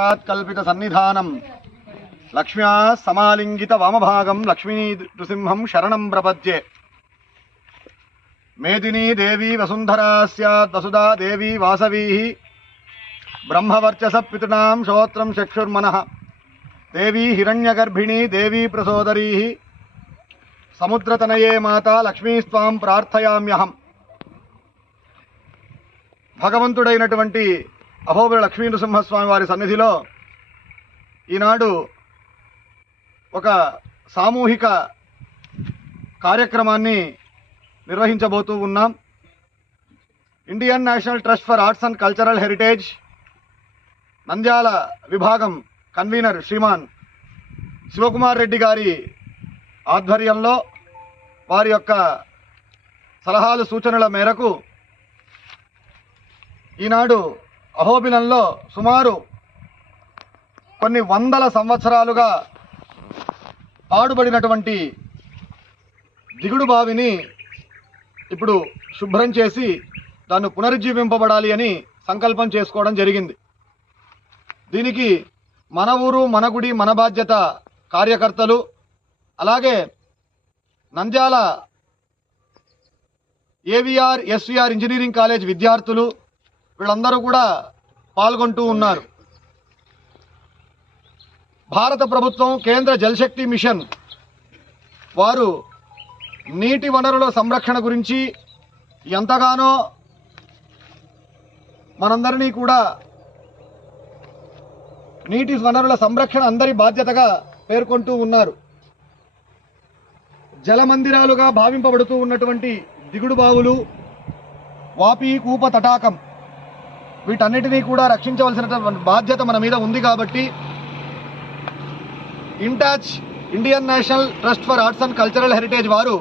కల్పిత సన్నిధానం లక్ష్మ్యా సమాలింగిత వామభాగం లక్ష్మీ నృసింహం శరణం ప్రపద్యే. మేదినీ దేవీ వసుంధరా స్యాత్ వసుదా దేవీ వాసవీ బ్రహ్మవర్చస పితృణాం శ్రోత్రం చక్షుర్మనః దేవీ హిరణ్యగర్భిణీ దేవీ ప్రసోదరీ సముద్రతనయే మాతా లక్ష్మీస్వాం ప్రార్థయామ్యహం. భగవంతుడైనటువంటి అహోబిల లక్ష్మీ నృసింహస్వామి వారి సన్నిధిలో ఈనాడు ఒక సామూహిక కార్యక్రమాన్ని నిర్వహించబోతూ ఉన్నాం. Indian National Trust for Arts and Cultural heritage Nandyal విభాగం కన్వీనర్ శ్రీమాన్ శివకుమార్ రెడ్డి గారి ఆధ్వర్యంలో వారి యొక్క సలహాలు సూచనల మేరకు ఈనాడు అహోబిలంలో సుమారు కొన్ని వందల సంవత్సరాలుగా పాడుబడినటువంటి దిగుడు బావిని ఇప్పుడు శుభ్రం చేసి దాన్ని పునరుజ్జీవింపబడాలి అని సంకల్పం చేసుకోవడం జరిగింది. దీనికి మన ఊరు మన గుడి మన బాధ్యత కార్యకర్తలు, అలాగే Nandyal AVR SVR engineering college విద్యార్థులు వీళ్ళందరూ కూడా పాల్గొంటూ ఉన్నారు. భారత ప్రభుత్వం కేంద్ర జలశక్తి మిషన్ వారు నీటి వనరుల సంరక్షణ గురించి ఎంతగానో మనందరినీ కూడా నీటి వనరుల సంరక్షణ అందరి బాధ్యతగా పేర్కొంటూ ఉన్నారు. జలమందిరాలుగా భావింపబడుతూ ఉన్నటువంటి దిగుడు బావులు, వాపి కూప తటాకం వీటన్నిటినీ కూడా రక్షించవలసిన బాధ్యత మన మీద ఉంది. కాబట్టి INTACH Indian National Trust for Arts and Cultural Heritage వారు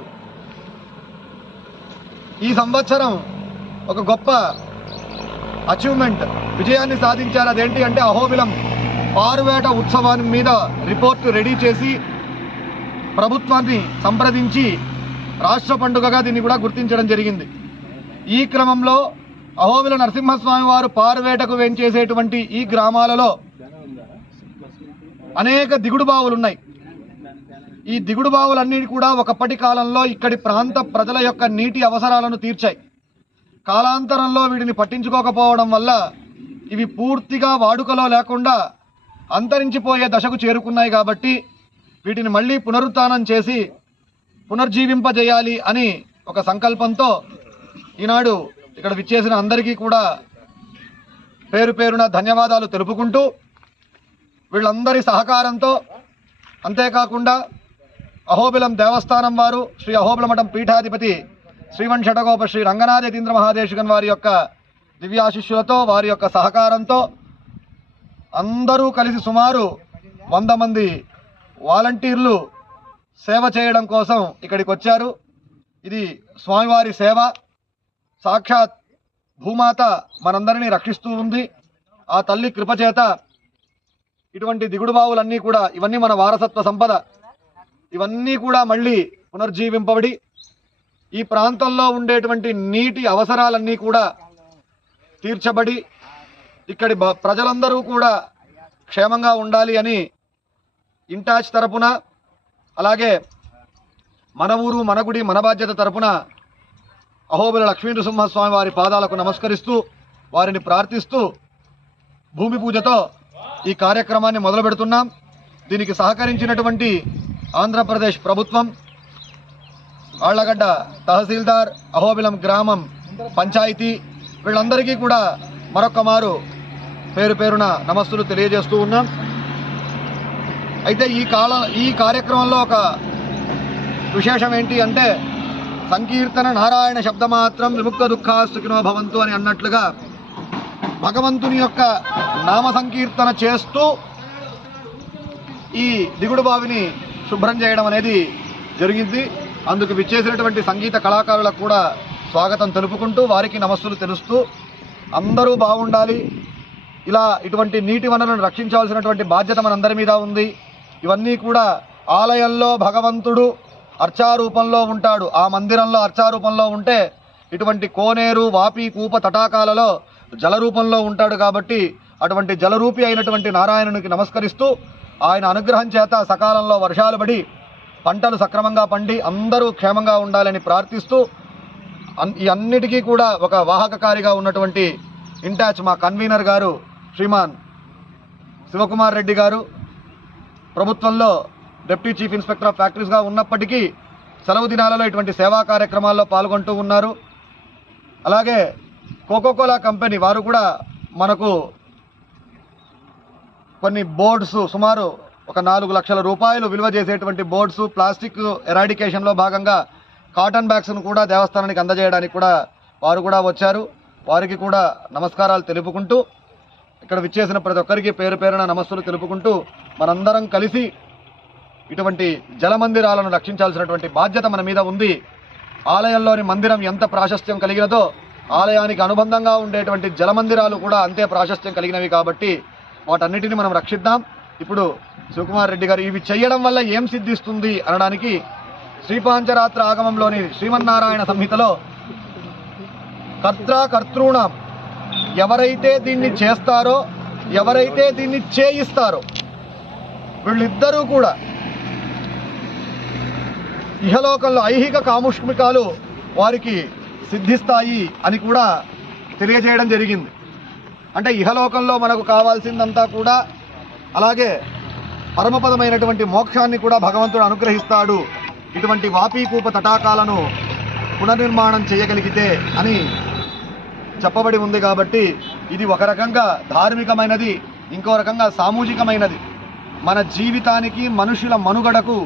ఈ సంవత్సరం ఒక గొప్ప అచీవ్మెంట్ విజయాన్ని సాధించారు. అదేంటి అంటే అహోబిలం పారువేట ఉత్సవాన్ని మీద రిపోర్టు రెడీ చేసి ప్రభుత్వాన్ని సంప్రదించి రాష్ట్ర పండుగగా దీన్ని కూడా గుర్తించడం జరిగింది. ఈ క్రమంలో అహోబిల నరసింహస్వామి వారు పారువేటకు వెంచేసేటువంటి ఈ గ్రామాలలో అనేక దిగుడు బావులు ఉన్నాయి. ఈ దిగుడు బావులన్నీ కూడా ఒకప్పటి కాలంలో ఇక్కడి ప్రాంత ప్రజల యొక్క నీటి అవసరాలను తీర్చాయి. కాలాంతరంలో వీటిని పట్టించుకోకపోవడం వల్ల ఇవి పూర్తిగా వాడుకలో లేకుండా అంతరించిపోయే దశకు చేరుకున్నాయి. కాబట్టి వీటిని మళ్ళీ పునరుత్థానం చేసి పునర్జీవింపజేయాలి అని ఒక సంకల్పంతో ఈనాడు ఇక్కడ విచ్చేసిన అందరికీ కూడా పేరు పేరున ధన్యవాదాలు తెలుపుకుంటూ, వీళ్ళందరి సహకారంతో, అంతేకాకుండా అహోబిలం దేవస్థానం వారు శ్రీ అహోబిల మఠం పీఠాధిపతి శ్రీవన్ షటగోప శ్రీ రంగనాథ యతీంద్ర మహాదేశికన్ వారి యొక్క దివ్యాశిష్యులతో వారి యొక్క సహకారంతో అందరూ కలిసి సుమారు 100 మంది వాలంటీర్లు సేవ చేయడం కోసం ఇక్కడికి వచ్చారు. ఇది స్వామివారి సేవ. సాక్షాత్ భూమాత మనందరినీ రక్షిస్తూ ఉంది. ఆ తల్లి కృపచేత ఇటువంటి దిగుడు బావులన్నీ కూడా, ఇవన్నీ మన వారసత్వ సంపద, ఇవన్నీ కూడా మళ్ళీ పునర్జీవింపబడి ఈ ప్రాంతంలో ఉండేటువంటి నీటి అవసరాలన్నీ కూడా తీర్చబడి ఇక్కడి ప్రజలందరూ కూడా క్షేమంగా ఉండాలి అని ఇంటాచ్ తరపున, అలాగే మన ఊరు మన గుడి మన బాధ్యత తరపున అహోబిల లక్ష్మీ నృసింహస్వామి వారి పాదాలకు నమస్కరిస్తూ వారిని ప్రార్థిస్తూ భూమి పూజతో ఈ కార్యక్రమాన్ని మొదలు పెడుతున్నాం. దీనికి సహకరించినటువంటి ఆంధ్రప్రదేశ్ ప్రభుత్వం, ఆళ్లగడ్డ తహసీల్దార్, అహోబిలం గ్రామం పంచాయతీ వీళ్ళందరికీ కూడా మరొక్క మారు పేరు పేరున నమస్సులు తెలియజేస్తూ ఉన్నాం. అయితే ఈ కార్యక్రమంలో ఒక విశేషం ఏంటి అంటే, సంకీర్తన నారాయణ శబ్దమాత్రం విముక్త దుఃఖా సుఖినో భవంతు అని అన్నట్లుగా భగవంతుని యొక్క నామ సంకీర్తన చేస్తూ ఈ దిగుడు బావిని శుభ్రం చేయడం అనేది జరిగింది. అందుకు విచ్చేసినటువంటి సంగీత కళాకారులకు కూడా స్వాగతం తెలుపుకుంటూ వారికి నమస్సులు తెలుస్తూ, అందరూ బాగుండాలి. ఇలా ఇటువంటి నీటి వనరులను రక్షించాల్సినటువంటి బాధ్యత మనందరి మీద ఉంది. ఇవన్నీ కూడా ఆలయంలో భగవంతుడు అర్చారూపంలో ఉంటాడు. ఆ మందిరంలో అర్చారూపంలో ఉంటే ఇటువంటి కోనేరు, వాపి, కూప తటాకాలలో జల రూపంలో ఉంటాడు. కాబట్టి అటువంటి జలరూపి అయినటువంటి నారాయణునికి నమస్కరిస్తూ ఆయన అనుగ్రహం చేత సకాలంలో వర్షాలు పడి పంటలు సక్రమంగా పండి అందరూ క్షేమంగా ఉండాలని ప్రార్థిస్తూ ఈ అన్నిటికీ కూడా ఒక వాహకకారిగా ఉన్నటువంటి ఇన్ఛార్జ్ మా కన్వీనర్ గారు శ్రీమాన్ శివకుమార్ రెడ్డి గారు ప్రభుత్వంలో డిప్యూటీ చీఫ్ ఇన్స్పెక్టర్ ఆఫ్ ఫ్యాక్టరీస్గా ఉన్నప్పటికీ సెలవు దినాలలో ఇటువంటి సేవా కార్యక్రమాల్లో పాల్గొంటూ ఉన్నారు. అలాగే కోకోకోలా కంపెనీ వారు కూడా మనకు కొన్ని బోర్డ్స్ సుమారు ఒక 4 లక్షల రూపాయలు విలువ చేసేటువంటి బోర్డ్స్ ప్లాస్టిక్ ఎరాడికేషన్లో భాగంగా కాటన్ బ్యాగ్స్ను కూడా దేవస్థానానికి అందజేయడానికి కూడా వారు కూడా వచ్చారు. వారికి కూడా నమస్కారాలు తెలుపుకుంటూ ఇక్కడ విచ్చేసిన ప్రతి ఒక్కరికి పేరు పేరున నమస్సులు తెలుపుకుంటూ మనందరం కలిసి ఇటువంటి జలమందిరాలను రక్షించాల్సినటువంటి బాధ్యత మన మీద ఉంది. ఆలయంలోని మందిరం ఎంత ప్రాశస్త్యం కలిగినదో ఆలయానికి అనుబంధంగా ఉండేటువంటి జలమందిరాలు కూడా అంతే ప్రాశస్త్యం కలిగినవి కాబట్టి వాటన్నిటిని మనం రక్షిద్దాం. ఇప్పుడు శివకుమార్ రెడ్డి గారు ఇవి చేయడం వల్ల ఏం సిద్ధిస్తుంది అనడానికి శ్రీపాంచరాత్ర ఆగమంలోని శ్రీమన్నారాయణ సంహితలో కర్తృణాం ఎవరైతే దీన్ని చేస్తారో ఎవరైతే దీన్ని చేయిస్తారో వీళ్ళిద్దరూ కూడా ఇహలోకంలో ఐహిక కాముష్మికాలు వారికి సిద్ధిస్తాయి అని కూడా తెలియజేయడం జరిగింది. అంటే ఇహలోకంలో మనకు కావాల్సిందంతా కూడా అలాగే పరమపదమైనటువంటి మోక్షాన్ని కూడా భగవంతుడు అనుగ్రహిస్తాడు ఇటువంటి వాపీకూప తటాకాలను పునర్నిర్మాణం చేయగలిగితే అని చెప్పబడి ఉంది. కాబట్టి ఇది ఒక రకంగా ధార్మికమైనది, ఇంకో రకంగా సామూహికమైనది. మన జీవితానికి మనుషుల మనుగడకు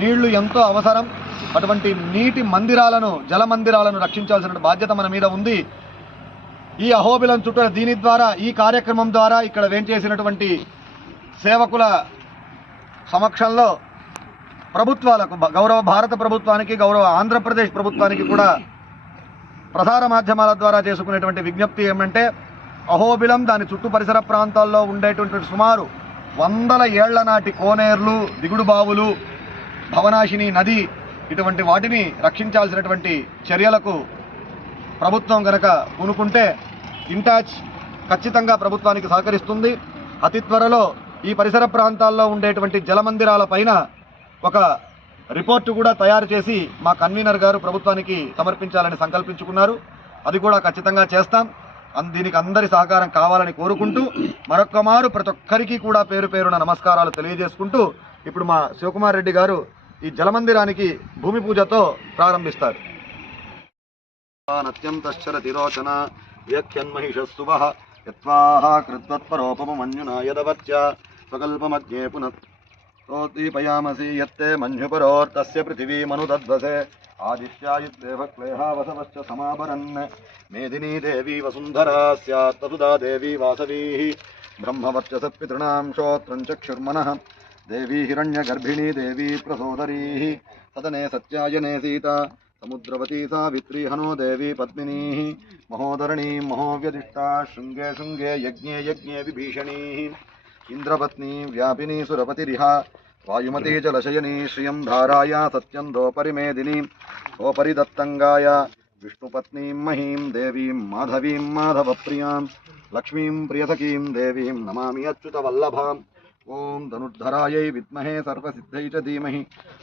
నీళ్లు ఎంతో అవసరం. అటువంటి నీటి మందిరాలను జలమందిరాలను రక్షించాల్సిన బాధ్యత మన మీద ఉంది. ఈ అహోబిలం చుట్టూ దీని ద్వారా ఈ కార్యక్రమం ద్వారా ఇక్కడ వేంచేసినటువంటి సేవకుల సమక్షంలో ప్రభుత్వాలకు గౌరవ భారత ప్రభుత్వానికి గౌరవ ఆంధ్రప్రదేశ్ ప్రభుత్వానికి కూడా ప్రసార మాధ్యమాల ద్వారా చేసుకునేటువంటి విజ్ఞప్తి ఏమంటే అహోబిలం దాని చుట్టూ పరిసర ప్రాంతాల్లో ఉండేటువంటి సుమారు 100 ఏళ్ల నాటి కోనేర్లు, దిగుడు బావులు, భవనాశిని నది ఇటువంటి వాటిని రక్షించాల్సినటువంటి చర్యలకు ప్రభుత్వం గనక పూనుకుంటే ఇన్ఛార్జ్ ఖచ్చితంగా ప్రభుత్వానికి సహకరిస్తుంది. అతి త్వరలో ఈ పరిసర ప్రాంతాల్లో ఉండేటువంటి జలమందిరాల పైన ఒక రిపోర్టు కూడా తయారు చేసి మా కన్వీనర్ గారు ప్రభుత్వానికి సమర్పించాలని సంకల్పించుకున్నారు. అది కూడా ఖచ్చితంగా చేస్తాం. దీనికి అందరి సహకారం కావాలని కోరుకుంటూ మరొక్క మారు ప్రతి ఒక్కరికి కూడా పేరు పేరున నమస్కారాలు తెలియజేసుకుంటూ ఇప్పుడు మా శివకుమార్ రెడ్డి గారు ఈ జలమందిరానికి భూమి పూజతో ప్రారంభిస్తారు. నత్యంతశ్చరతిరోచన వ్యాఖ్యన్మహిషస్సువః యత్వాహ కృత్వత్పరోపమన్యునా యదవత్య స్వకల్పమజ్ఞే పునఃదీపయామసి యత్తే మన్యుపరోర్తస్య పృథివీమనుదద్వసే ఆదిత్యాయుద్దేవ క్లేహావసవశ్చ సమాభరన్ మేదినీ దేవీ వసుంధరా స్యాత్ తసుదా దేవీ వాసవీః బ్రహ్మవర్చస పితॄణాం శ్రోత్రం చక్షుర్మనః దేవీ హిరణ్యగర్భిణీ దేవీ ప్రసోదరీః సదనే సత్యాయనే సీతా సముద్రవతీ సావిత్రీ హనో దేవీ పద్మినీ మహోదరణీ మహోవ్యదిష్టా శృంగే శృంగే యజ్ఞే యజ్ఞే విభీషణీ ఇంద్రపత్నీ వ్యాపినీ సురపతిరిహ వాయుమతీ జలశయనీ శ్రియం ధారాయా సత్యందోపరిమేదినీ ఓపరిదత్తంగాయ విష్ణుపత్నీం మహీం దేవీం మాధవీం మాధవప్రియాం లక్ష్మీం ప్రియసఖీం దేవీం నమామి అచ్యుతవల్లభాం. ఓం ధనుర్ధరాయై విద్మహే సర్వసిద్ధై చ ధీమహి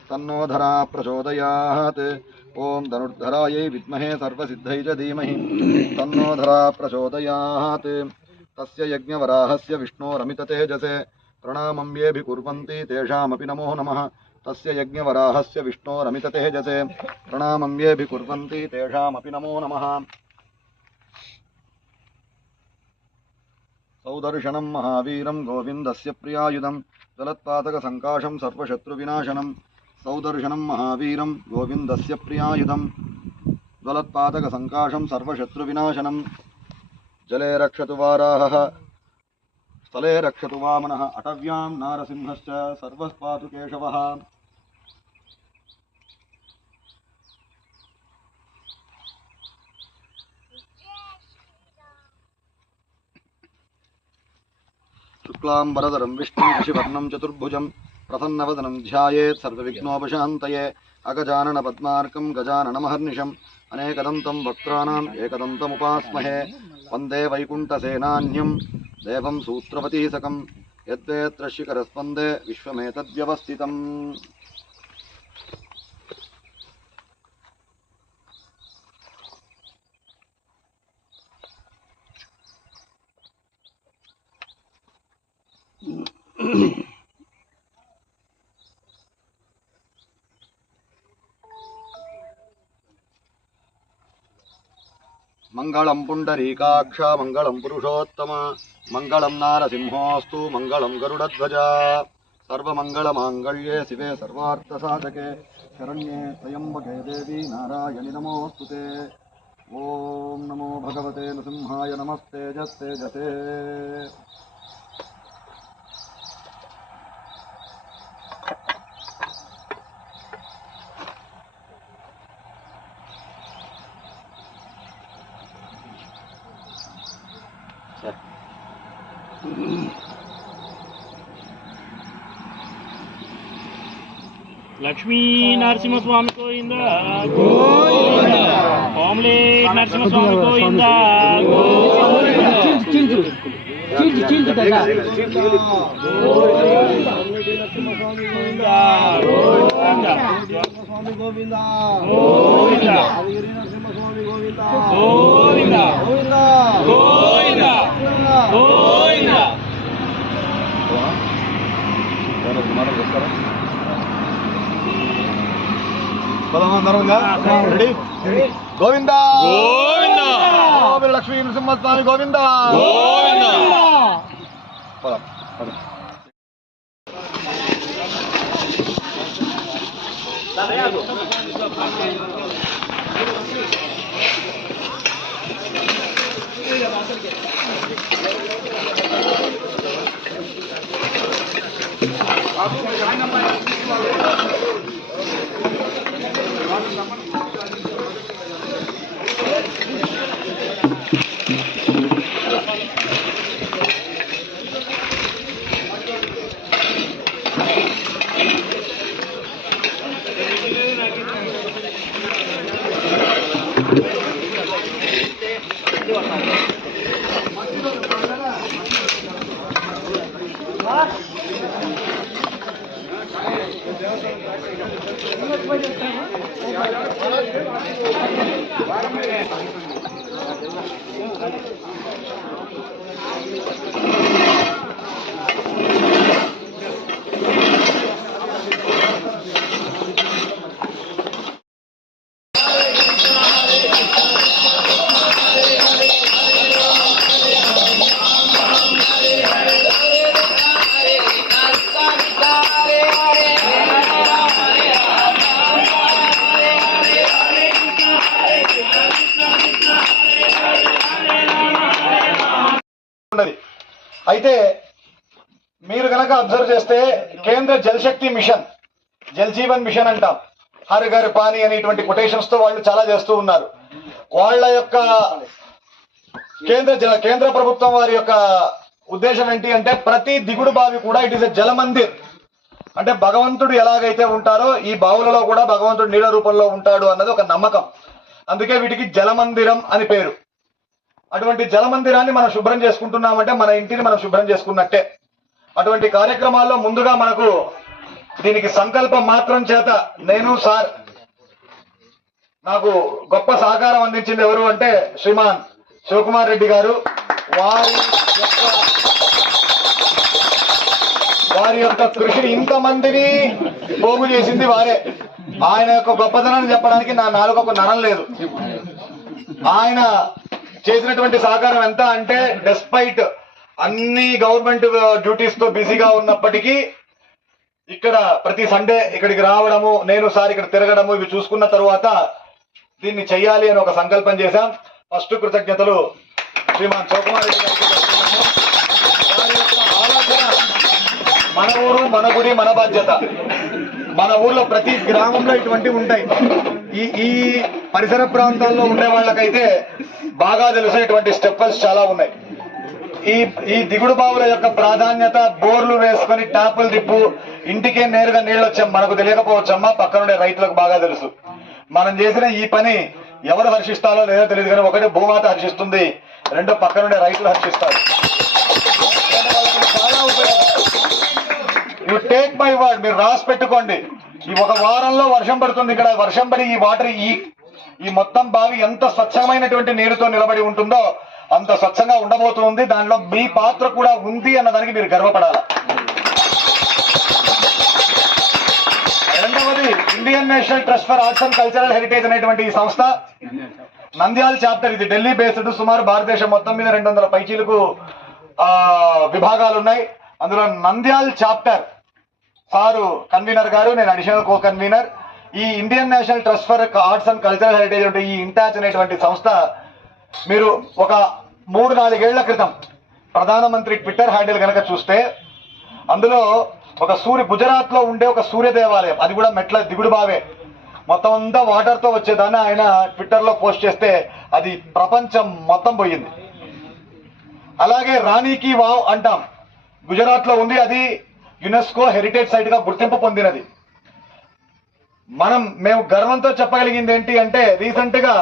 తన్నో ధరా ప్రచోదయాత్. ఓం ధనుర్ధరాయై విద్మహే సర్వసిద్ధై చ ధీమహి తన్నో ధరా ప్రచోదయాత్. తస్య యజ్ఞవరాహస్య విష్ణోరమిత తేజసే ప్రణామం యేభికుర్వంతి తేషామపి నమో నమః. తస్య యజ్ఞవరాహస్య విష్ణోరమిత తేజసే ప్రణామం యేభికుర్వంతి తేషామపి నమో నమః. సౌదర్శనం మహావీరం గోవిందస్య ప్రియాయుధం జలత్పాతక సంకాశం సర్వశత్రువినాశనం. సౌదర్శనం మహావీరం గోవిందస్య ప్రియాయుధం జ్వలత్పాతక సంకాశం సర్వశత్రువినాశనం. జలే రక్షతు వారాహః స్థలే రక్షతు వామనః అటవ్యాం నారసింహశ్చ సర్వస్పాతు కేశవః. శుక్లాంబరధరం విష్ణుం శశివర్ణం చతుర్భుజం ప్రసన్నవదనం ధ్యాయేత్ సర్వవిఘ్నోపశాంతయే. అగజానన పద్మార్కం గజాననమహర్నిశం అనేకదంతం వక్త్రాణం ఏకదంతముపాస్మహే. వందే వైకుంఠసేనాన్యం देवं सूत्रपति सकं यद्वेत्र शिखरस्पन्दे विश्वमेतद्व्यवस्थितम्। मंगलम पुंडरीकाक्ष मंगलम पुरुषोत्तम मंगलम नारसिंहोस्तु मंगलम गरुडध्वजा सर्वमंगलमांगल्ये शिवे सर्वार्थसाधके शरण्ये त्र्यंबके देवी नारायणि नमोस्तुते। ओम नमो भगवते नृसिंहाय नमस्ते जस्ते जते। लक्ष्मी नरसिंह स्वामी गोविंद गोविंद। ओमलेट नरसिंह स्वामी गोविंद गोविंदा गोविंदा लक्ष्मी नृसिंह स्वामी गोविंदा అయితే మీరు గనక అబ్జర్వ్ చేస్తే కేంద్ర జలశక్తి మిషన్ జల్ జీవన్ మిషన్ అంటాం, హర్ ఘర్ పానీ అనేటువంటి కొటేషన్స్ తో వాళ్ళు చాలా చేస్తూ ఉన్నారు. వాళ్ళ యొక్క కేంద్ర ప్రభుత్వం వారి యొక్క ఉద్దేశం ఏంటి అంటే ప్రతి దిగుడు బావి కూడా ఇట్ ఈస్ ఎ జలమందిర్. అంటే భగవంతుడు ఎలాగైతే ఉంటారో ఈ బావులలో కూడా భగవంతుడు నీళ్ళ రూపంలో ఉంటాడు అన్నది ఒక నమ్మకం. అందుకే వీటికి జలమందిరం అని పేరు. అటువంటి జలమందిరాన్ని మనం శుభ్రం చేసుకుంటున్నామంటే మన ఇంటిని మనం శుభ్రం చేసుకున్నట్టే. అటువంటి కార్యక్రమాల్లో ముందుగా మనకు దీనికి సంకల్పం మాత్రం చేత నేను సార్ నాకు గొప్ప సహకారం అందించింది ఎవరు అంటే శ్రీమాన్ శివకుమార్ రెడ్డి గారు. వారి యొక్క కృషిని ఇంతమందిని పోగు చేసింది వారే. ఆయన యొక్క గొప్పతనాన్ని చెప్పడానికి నా నాలుగొక నరం లేదు. ఆయన చేసినటువంటి సహకారం ఎంత అంటే డెస్పైట్ అన్ని గవర్నమెంట్ డ్యూటీస్ తో బిజీగా ఉన్నప్పటికీ ఇక్కడ ప్రతి సండే ఇక్కడికి రావడము, నేను సార్ ఇక్కడ తిరగడము, ఇవి చూసుకున్న తరువాత దీన్ని చెయ్యాలి అని ఒక సంకల్పం చేశాం. ఫస్ట్ కృతజ్ఞతలు శ్రీమాన్ శివకుమార్ రెడ్డి గారికి చెప్తున్నాము. వారి యొక్క ఆలోచన మన ఊరు మన గుడి మన బాధ్యత. మన ఊర్లో ప్రతి గ్రామంలో ఇటువంటివి ఉంటాయి. ఈ పరిసర ప్రాంతాల్లో ఉండే వాళ్ళకైతే బాగా తెలిసినటువంటి స్టెప్పల్స్ చాలా ఉన్నాయి. ఈ దిగుడు బావుల యొక్క ప్రాధాన్యత, బోర్లు వేసుకొని ట్యాపులు తిప్పు ఇంటికే నేరుగా నీళ్ళు వచ్చాం మనకు తెలియకపోవచ్చమ్మా, పక్కనుండే రైతులకు బాగా తెలుసు. మనం చేసిన ఈ పని ఎవరు హర్షిస్తారో లేదో తెలియదు, కానీ ఒకటి భూమాత హర్షిస్తుంది, రెండో పక్కనుండే రైతులు హర్షిస్తారు. యు టేక్ మై వర్డ్, మీరు రాసి పెట్టుకోండి. ఈ ఒక వారంలో వర్షం పడుతుంది. ఇక్కడ వర్షం పడి ఈ వాటర్ ఈ మొత్తం బావి ఎంత స్వచ్ఛమైనటువంటి నీరుతో నిలబడి ఉంటుందో అంత స్వచ్ఛంగా ఉండబోతుంది. దానిలో మీ పాత్ర కూడా ఉంది అన్నదానికి మీరు గర్వపడాలి. రెండవది, Indian National Trust for Arts and Cultural heritage అనేటువంటి ఈ సంస్థ నంద్యాల చాప్టర్. ఇది ఢిల్లీ బేస్డ్. సుమారు భారతదేశం మొత్తం మీద 200 పైచీలకు విభాగాలు ఉన్నాయి. అందులో నంద్యాల చాప్టర్ సారు కన్వీనర్ గారు, నేను అడిషనల్ కో కన్వీనర్. ఈ Indian National Trust for Arts and Cultural heritage అంటే ఈ ఇంటాచ్ అనేటువంటి సంస్థ మీరు ఒక 3-4 ఏళ్ల క్రితం ప్రధానమంత్రి ట్విట్టర్ హ్యాండిల్ కనుక చూస్తే అందులో ఒక గుజరాత్ లో ఉండే ఒక సూర్య దేవాలయం, అది కూడా మెట్ల దిగుడు బావే, మొత్తం అంతా వాటర్ తో వచ్చేదాన్ని ఆయన ట్విట్టర్ లో పోస్ట్ చేస్తే అది ప్రపంచం మొత్తం పోయింది. అలాగే రాణికి వావ్ అంటాం, గుజరాత్ లో ఉంది. అది యునెస్కో హెరిటేజ్ సైట్ గా గుర్తింపు పొందినది. మేము గర్వంతో చెప్పగలిగింది ఏంటి అంటే రీసెంట్ గా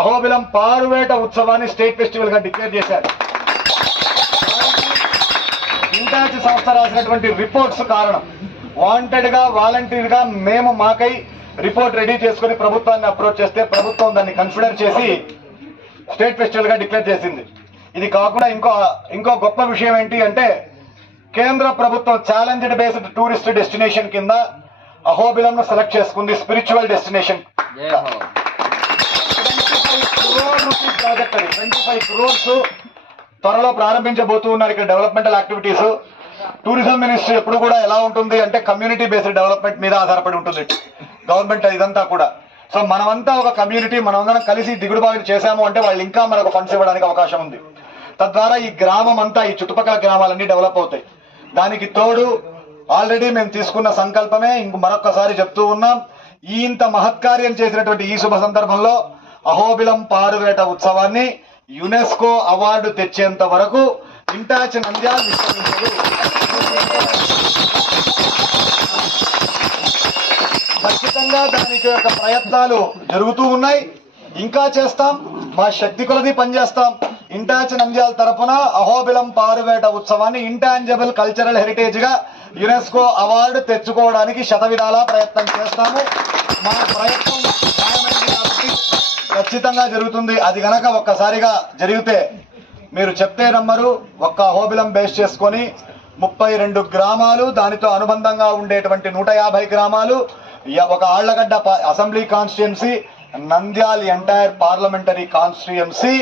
అహోబిలం పారువేట ఉత్సవాన్ని స్టేట్ ఫెస్టివల్ గా డిక్లేర్ చేశారు. ఇంటాచ్ సంస్థ రాసినటువంటి రిపోర్ట్స్ కారణం. వాంటెడ్ గా వాలంటీర్ గా మేము మాకై రిపోర్ట్ రెడీ చేసుకుని ప్రభుత్వాన్ని అప్రోచ్ చేస్తే ప్రభుత్వం దాన్ని కన్సిడర్ చేసి స్టేట్ ఫెస్టివల్ గా డిక్లేర్ చేసింది. ఇది కాకుండా ఇంకో గొప్ప విషయం ఏంటి అంటే కేంద్ర ప్రభుత్వం ఛాలెంజ్డ్ బేస్డ్ టూరిస్ట్ డెస్టినేషన్ కింద అహోబిలం ను సెలెక్ట్ చేసుకుంది స్పిరిచువల్ డెస్టినేషన్. 25 crores త్వరలో ప్రారంభించబోతున్నారు ఇక్కడ డెవలప్మెంటల్ యాక్టివిటీస్. టూరిజం మినిస్ట్రీ ఎప్పుడు కూడా ఎలా ఉంటుంది అంటే కమ్యూనిటీ బేస్డ్ డెవలప్మెంట్ మీద ఆధారపడి ఉంటుంది గవర్నమెంట్ ఇదంతా కూడా. సో మనమంతా ఒక కమ్యూనిటీ, మనమందరం కలిసి దిగుడు బావిని చేశాము అంటే వాళ్ళు ఇంకా మనకు ఫండ్స్ ఇవ్వడానికి అవకాశం ఉంది. తద్వారా ఈ గ్రామం అంతా, ఈ చుట్టుపక్కల గ్రామాలన్నీ డెవలప్ అవుతాయి. దానికి తోడు ఆల్రెడీ మేము తీసుకున్న సంకల్పమే మరొకసారి చెప్తూ ఉన్నాం. ఇంత మహత్కార్యం చేసినటువంటి ఈ శుభ సందర్భంలో అహోబిలం పారువేట ఉత్సవాన్ని యునెస్కో అవార్డు తెచ్చేంత వరకు ఇంటాచ్ నంద్యాల విస్తరించదు. ఖచ్చితంగా దానికి యొక్క ప్రయత్నాలు జరుగుతూ ఉన్నాయి, ఇంకా చేస్తాం, మా శక్తి కొలది పనిచేస్తాం. ఇంటాచ్ నంద్యాల తరఫున అహోబిలం పారువేట ఉత్సవాన్ని ఇంటాంజిబుల్ కల్చరల్ హెరిటేజ్ గా యునెస్కో అవార్డు తెచ్చుకోవడానికి శతవిధాలా ప్రయత్నం చేస్తాము. మా ప్రయత్నం న్యాయమైనది కాబట్టి ఖచ్చితంగా జరుగుతుంది. అది గనక ఒక్కసారిగా జరిగితే మీరు చెప్తే నమ్మరు. ఒక్క అహోబిలం బేస్ చేసుకొని 32 గ్రామాలు, దానితో అనుబంధంగా ఉండేటువంటి 150 గ్రామాలు, ఒక Allagadda assembly constituency, Nandyal entire parliamentary constituency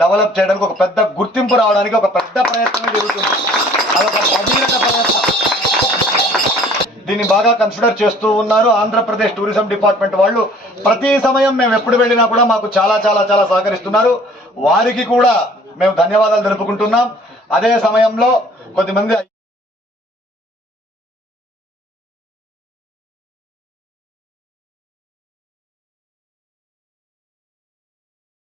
develop చేయడానికి ఒక పెద్ద గుర్తింపు రావడానికి ఒక పెద్ద ప్రయత్నం జరుగుతుంది. అదొక భగీరథ ప్రయత్నం. దీన్ని బాగా కన్సిడర్ చేస్తూ ఉన్నారు ఆంధ్రప్రదేశ్ టూరిజం డిపార్ట్మెంట్ వాళ్ళు. ప్రతి సమయం మేము ఎప్పుడు వెళ్ళినా కూడా మాకు చాలా చాలా చాలా సహకరిస్తున్నారు. వారికి కూడా మేము ధన్యవాదాలు తెలుపుకుంటున్నాం. అదే సమయంలో కొద్దిమంది